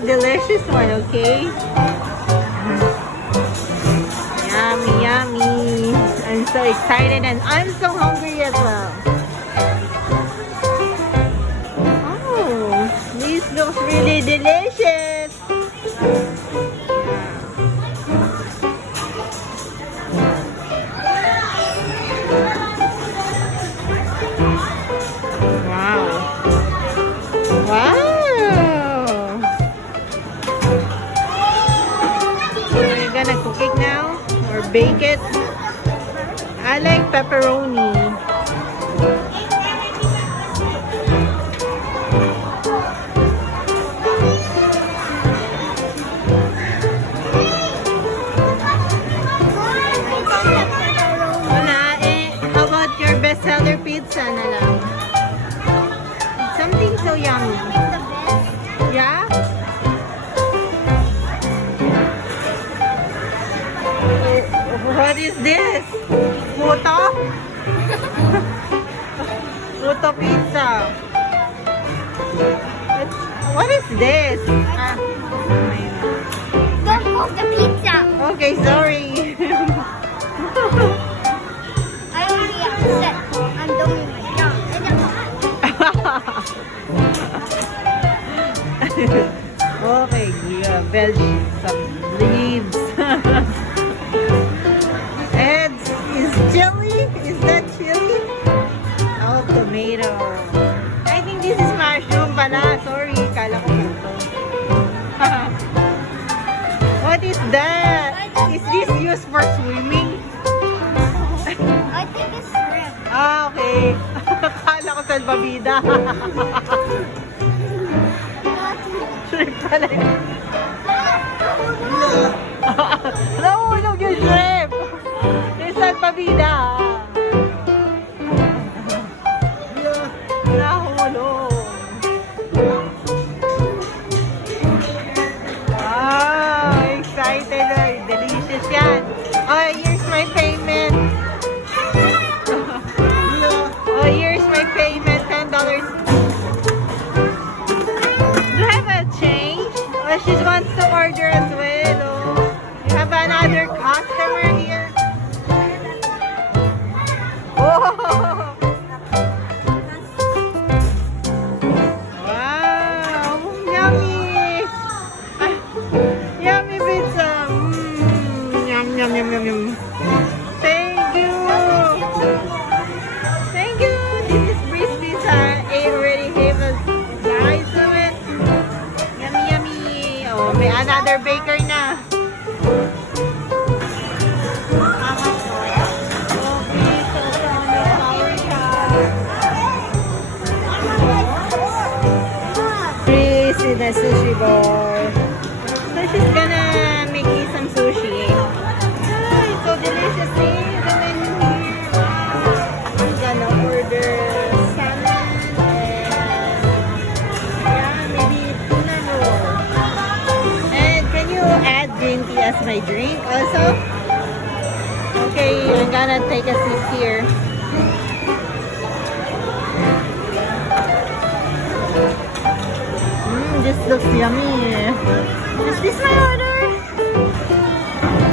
Delicious one, okay? Yummy, yummy. I'm so excited and I'm so hungry as well. Oh, this looks really delicious. Wow. Wow. Gonna cook it now or bake it. I like pepperoni. Wala eh. How about your bestseller pizza na lang? Something so yummy. Yeah? What is this? Puto? Puto pizza. What is this? Don't move the pizza. Okay, sorry. I already upset. I'm doing my job. Okay, yeah, veggies, some leaves. Chili? Is that chili? Oh, tomato. I think this is mushroom pala. Sorry, kala ko puto. What is that? Is this used for swimming? I think it's shrimp. Ah, okay. Kala ko salbabida. Shrimp pala yun. Nahulog yung shrimp! Salbabida. Nahulog. Wow, excited. Delicious yan. Oh, here's my payment. Oh, here's my payment. $10. Do you have a change? Oh, she wants to order as well. Oh, you have another customer here. Wow! Yummy! Yummy pizza! Yum, yum, yum, yum, yum. Thank you! Thank you! This is Breeze Pizza. I already have a slice of it. Yummy, yummy! Oh, may another baker na. The sushi bar. So she's gonna make me some sushi. Oh, it's so delicious. See the menu here. I'm gonna order salmon and maybe tuna roll. And can you add green tea as my drink also? Okay, I'm gonna take a sip here. This looks yummy. Is this my order?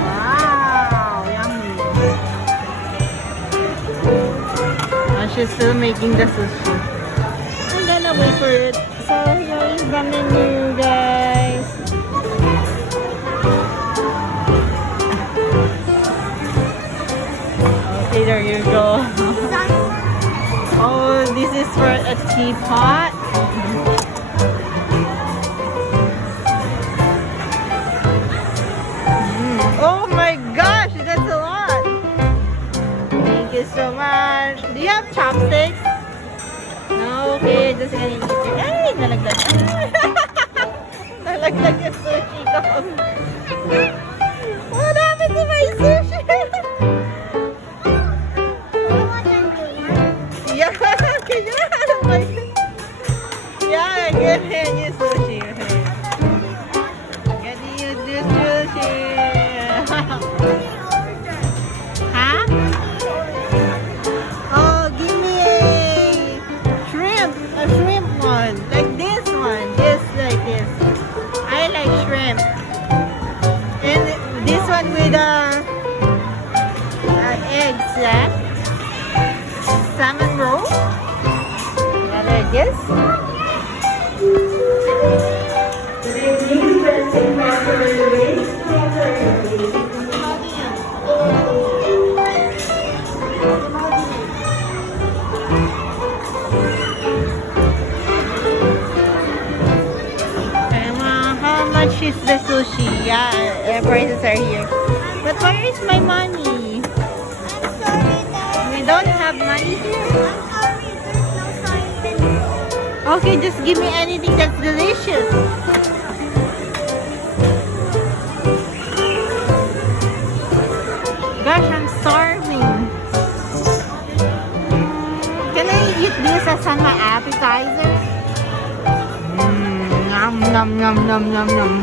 Wow, yummy. she's still making the sushi. I'm gonna wait for it. So here is the menu, guys. Okay, there you go. Oh, this is for a teapot. Oh my gosh, that's a lot. Thank you so much. Do you have chopsticks? No, okay, just gonna eat it. Ay, nalaglag. Nalaglag yung sushi ko. What happened to my sushi? Yeah, can you have my... Yeah, give me your sushi. Get you this sushi. Huh? Oh, give me a shrimp one. Like this one. This, like this. I like shrimp. And this one with eggs, yeah? Salmon roll. Yeah, like this. How much is the sushi? Yeah, the prices are here. But where is my money? I'm sorry that. We don't have money here. I'm sorry, there's no sign. Okay, just give me anything that's delicious. Gosh, I'm starving. Can I eat this as an appetizer? Nom nom nom nom nom nom.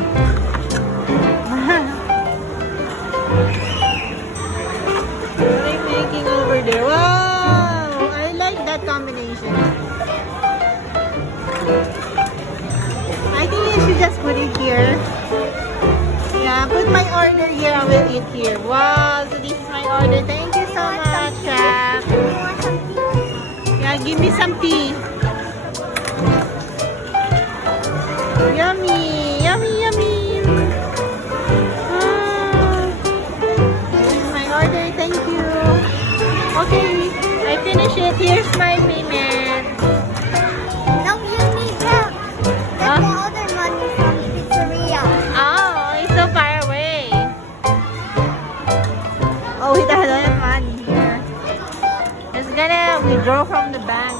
What are you making over there? Wow! I like that combination. I think you should just put it here. Yeah, put my order here. I will eat here. Wow, so this is my order. Thank you so much, chef. You want some tea? Yeah, give me some tea. Yummy, yummy, yummy. This is my order. Thank you. Okay, I finish it. Here's my payment. No, you need that. That's the other money from pizzeria. Oh, it's so far away. Oh, we don't have money here. It's gonna withdraw from the bank.